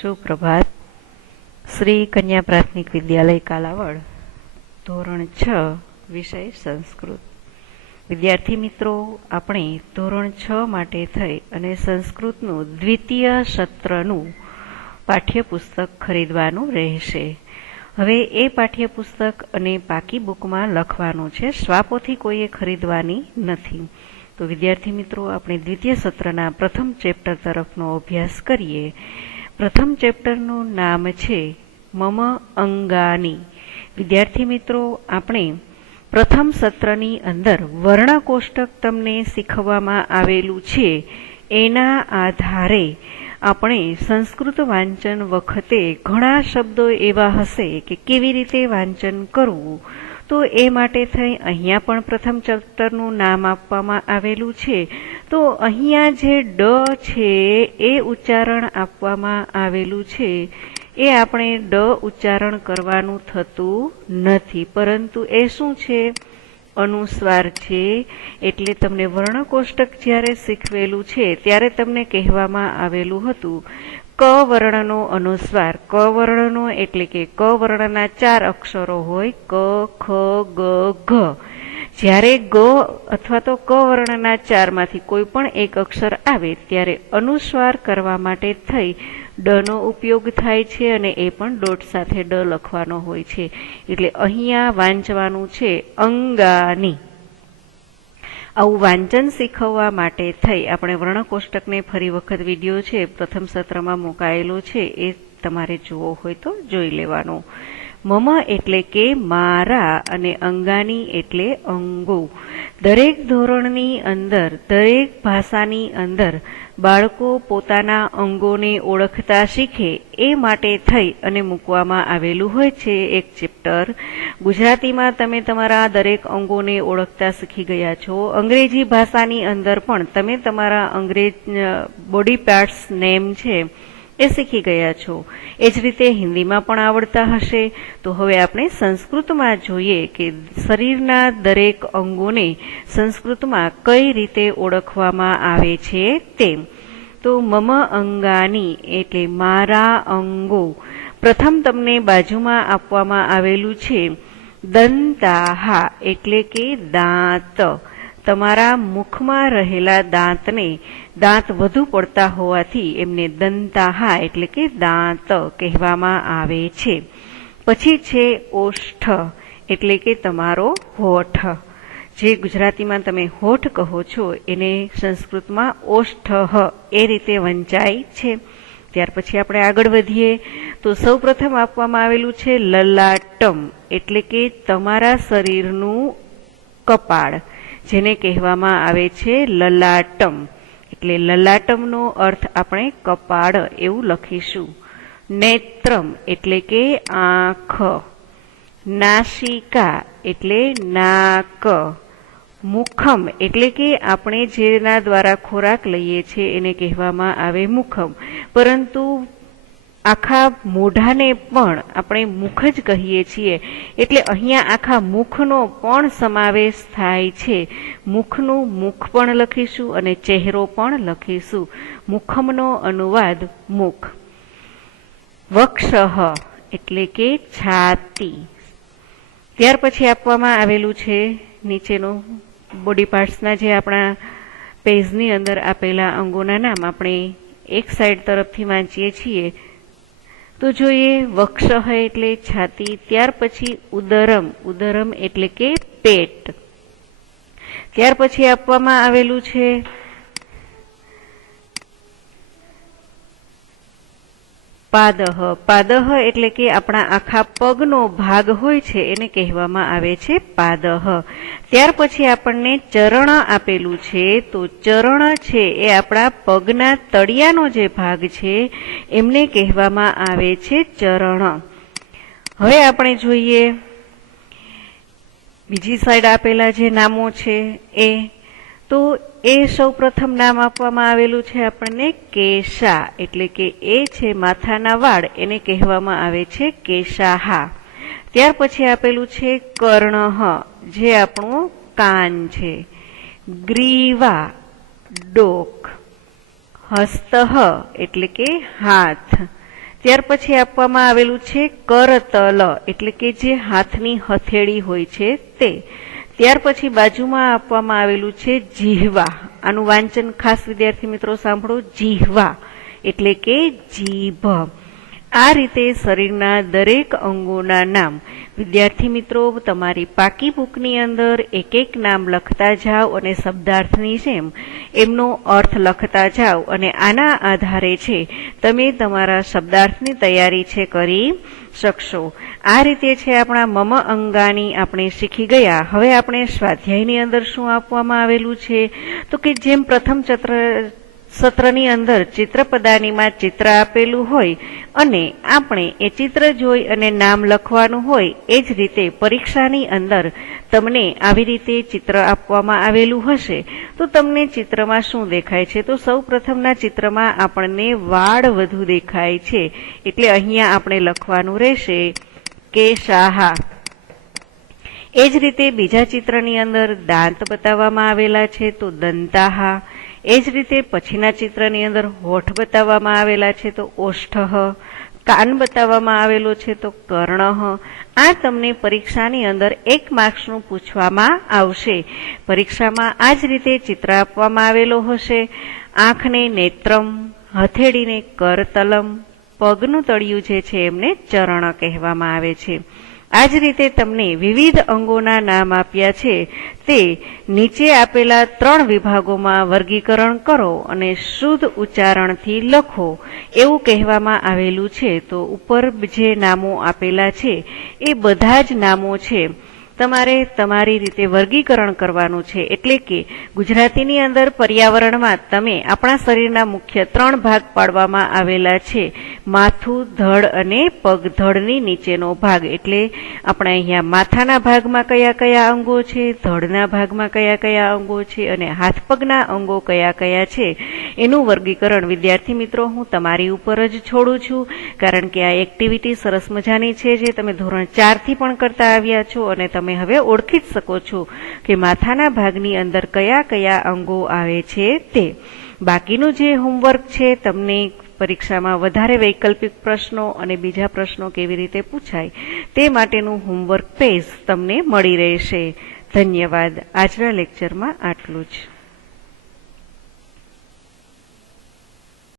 સુપ્રભાત. શ્રી કન્યા પ્રાથમિક વિદ્યાલય કાલાવડ, ધોરણ 6, વિષય સંસ્કૃત. વિદ્યાર્થી મિત્રો, આપણે ધોરણ 6 માટે થઈ અને સંસ્કૃતનું દ્વિતીય સત્રનું પાઠ્યપુસ્તક ખરીદવાનું રહેશે. હવે એ પાઠ્યપુસ્તક અને પાકી બુકમાં લખવાનું છે, સ્વાપોથી કોઈએ ખરીદવાની નથી. તો વિદ્યાર્થી મિત્રો, આપણે દ્વિતીય સત્રના પ્રથમ ચેપ્ટર તરફનો અભ્યાસ કરીએ. પ્રથમ ચેપ્ટરનું નામ છે મમ અંગાની. વિદ્યાર્થી મિત્રો, આપણે પ્રથમ સત્રની અંદર વર્ણકોષ્ટક તમને શીખવવામાં આવેલું છે. એના આધારે આપણે સંસ્કૃત વાંચન વખતે ઘણા શબ્દો એવા હશે કે કેવી રીતે વાંચન કરવું, તો એ માટે થઈ અહીંયા પણ પ્રથમ ચેપ્ટરનું નામ આપવામાં આવેલું છે. તો અહીંયા જે ડ છે એ ઉચ્ચારણ આપવામાં આવેલું છે, એ આપણે ડ ઉચ્ચારણ કરવાનું થતું નથી, પરંતુ એ શું છે? અનુસ્વાર છે. એટલે તમને વર્ણકોષ્ટક જ્યારે શીખવેલું છે ત્યારે તમને કહેવામાં આવેલું હતું ક વર્ણનો અનુસ્વાર. ક વર્ણનો એટલે કે ક વર્ણના 4 અક્ષરો હોય, ક, ખ, ગ, ઘ. જ્યારે ગ અથવા તો ક વર્ણના 4 માંથી કોઈ પણ એક અક્ષર આવે ત્યારે અનુસ્વાર કરવા માટે થઈ ડ નો ઉપયોગ થાય છે, અને એ પણ ડોટ સાથે ડ લખવાનો હોય છે. એટલે અહીંયા વાંચવાનું છે અંગાની. આવું વાંચન શીખવવા માટે થઈ આપણે વર્ણકોષ્ટકને ફરી વખત વિડીયો છે પ્રથમ સત્રમાં મુકાયેલો છે, એ તમારે જોવો હોય તો જોઈ લેવાનો. મમ એટલે કે મારા અને અંગાની એટલે અંગો. દરેક ધોરણની અંદર, દરેક ભાષાની અંદર બાળકો પોતાના અંગોને ઓળખતા શીખે એ માટે થઈ અને મૂકવામાં આવેલું હોય છે એક ચેપ્ટર. ગુજરાતીમાં તમે તમારા દરેક અંગોને ઓળખતા શીખી ગયા છો. અંગ્રેજી ભાષાની અંદર પણ તમે તમારા બોડી પાર્ટ્સ નેમ છે એ શીખી ગયા છો. એ જ રીતે હિન્દીમાં પણ આવડતા હશે. તો હવે આપણે સંસ્કૃતમાં જોઈએ કે શરીરના દરેક અંગોને સંસ્કૃતમાં કઈ રીતે ઓળખવામાં આવે છે તેમ. તો મમ અંગાની એટલે મારા અંગો. પ્રથમ તમને બાજુમાં આપવામાં આવેલું છે દંતાહા એટલે કે દાંત. તમારા મુખમાં રહેલા દાંતને, દાંત વધુ પડતા હોવાથી એમને દંતાહા એટલે કે દાંત કહેવામાં આવે છે. પછી છે ઓષ્ઠ એટલે કે તમારો હોઠ. જે ગુજરાતીમાં તમે હોઠ કહો છો એને સંસ્કૃતમાં ઓષ્ઠ એ રીતે વંચાય છે. ત્યાર પછી આપણે આગળ વધીએ તો સૌ પ્રથમ આપવામાં આવેલું છે લલાટમ એટલે કે તમારા શરીરનું કપાળ, જેને કહેવામાં આવે છે લલાટમ. એટલે લલાટમનો અર્થ આપણે કપાળ એવું લખીશું. નેત્રમ એટલે કે આંખ. નાસિકા એટલે નાક. મુખમ એટલે કે આપણે જેના દ્વારા ખોરાક લઈએ છીએ એને કહેવામાં આવે મુખમ, પરંતુ આખા મોઢાને પણ આપણે મુખ જ કહીએ છીએ. એટલે અહીંયા આખા મુખનો પણ સમાવેશ થાય છે. મુખનું મુખ પણ લખીશું અને ચહેરો પણ લખીશું. મુખમનો અનુવાદ મુખ. વક્ષઃ એટલે કે છાતી. ત્યાર પછી આપવામાં આવેલું છે નીચેનું બોડી પાર્ટ્સના જે આપણા પેજની અંદર આપેલા અંગોના નામ આપણે એક સાઈડ તરફથી વાંચીએ છીએ. તો જોઈએ વક્ષઃ એટલે છાતી. ત્યાર પછી ઉદરમ. ઉદરમ એટલે કે પેટ. ત્યાર પછી આપવામાં આવેલું છે પાદહ. પાદહ એટલે કે આપણા આખા પગનો ભાગ હોય છે એને કહેવામાં આવે છે પાદહ. ત્યાર પછી આપણને ચરણ આપેલું છે. તો ચરણ છે એ આપણા પગના તળિયાનો જે ભાગ છે એમને કહેવામાં આવે છે ચરણ. હવે આપણે જોઈએ બીજી સાઈડ આપેલા જે નામો છે એ. તો એ સૌ પ્રથમ નામ આપવામાં આવેલું છે આપણને કેશા એટલે કે એ છે માથાના વાળ, એને કહેવામાં આવે છે કેશાહા. ત્યાર પછી આપેલું છે કર્ણઃ જે આપણું કાન છે. ગ્રીવા ડોક. હસ્તઃ એટલે કે હાથ. ત્યાર પછી આપવામાં આવેલું છે કરતલ, એટલે કે જે હાથની હથેળી હોય છે તે. ત્યાર પછી બાજુમાં આપવામાં આવેલું છે જીહવા. આનું વાંચન ખાસ વિદ્યાર્થી મિત્રો સાંભળો, જીહવા એટલે કે જીભ. આ રીતે શરીરના દરેક અંગોના નામ વિદ્યાર્થી મિત્રો તમારી પાકી બુકની અંદર એક એક નામ લખતા જાઓ અને શબ્દાર્થની જેમ એમનો અર્થ લખતા જાઓ અને આના આધારે છે તમે તમારા શબ્દાર્થની તૈયારી છે કરી શકશો. આ રીતે છે આપણા મમ અંગાની આપણે શીખી ગયા. હવે આપણે સ્વાધ્યાયની અંદર શું આપવામાં આવેલું છે તો કે જેમ પ્રથમ સત્રની અંદર ચિત્રપદાનીમાં ચિત્ર આપેલું હોય અને આપણે એ ચિત્ર જોઈ અને નામ લખવાનું હોય, એ જ રીતે પરીક્ષાની અંદર તમને આવી રીતે ચિત્ર આપવામાં આવેલું હશે તો તમને ચિત્રમાં શું દેખાય છે? તો સૌ પ્રથમના ચિત્રમાં આપણને વાળ વધુ દેખાય છે, એટલે અહીંયા આપણે લખવાનું રહેશે કે શાહા. એ જ રીતે બીજા ચિત્રની અંદર દાંત બતાવવામાં આવેલા છે તો દંતાહા. એ જ રીતે પછીના ચિત્રની અંદર હોઠ બતાવવામાં આવેલા છે તો ઓષ્ઠઃ. કાન બતાવવામાં આવેલો છે તો કર્ણઃ. આ તમને પરીક્ષાની અંદર 1 માર્ક્સનું પૂછવામાં આવશે. પરીક્ષામાં આ જ રીતે ચિત્ર આપવામાં આવેલો હશે. આંખને નેત્રમ, હથેળીને કરતલમ, પગનું તળિયું જે છે એમને ચરણ કહેવામાં આવે છે. આ જ રીતે તમને વિવિધ અંગોના નામ આપ્યા છે તે નીચે આપેલા 3 વિભાગોમાં વર્ગીકરણ કરો અને શુદ્ધ ઉચ્ચારણથી લખો એવું કહેવામાં આવેલું છે. તો ઉપર જે નામો આપેલા છે એ બધા જ નામો છે તમારે તમારી રીતે વર્ગીકરણ કરવાનું છે. એટલે કે ગુજરાતીની અંદર પર્યાવરણમાં તમે આપણા શરીરના મુખ્ય 3 ભાગ પાડવામાં આવેલા છે, માથું, ધડ અને પગ. ધડની નીચેનો ભાગ એટલે આપણે અહીંયા માથાના ભાગમાં કયા કયા અંગો છે, ધડના ભાગમાં કયા કયા અંગો છે અને હાથ પગના અંગો કયા કયા છે એનું વર્ગીકરણ વિદ્યાર્થી મિત્રો હું તમારી ઉપર જ છોડું છું. કારણ કે આ એક્ટિવિટી સરસ મજાની છે જે તમે ધોરણ 4 થી પણ કરતા આવ્યા છો અને તમે હવે ઓળખી જ શકો છો કે માથાના ભાગની અંદર કયા કયા અંગો આવે છે તે. બાકીનું જે હોમવર્ક છે તમને પરીક્ષામાં વધારે વૈકલ્પિક પ્રશ્નો અને બીજા પ્રશ્નો કેવી રીતે પૂછાય તે માટેનું હોમવર્ક પેજ તમને મળી રહેશે. ધન્યવાદ. આજના લેક્ચરમાં આટલું જ.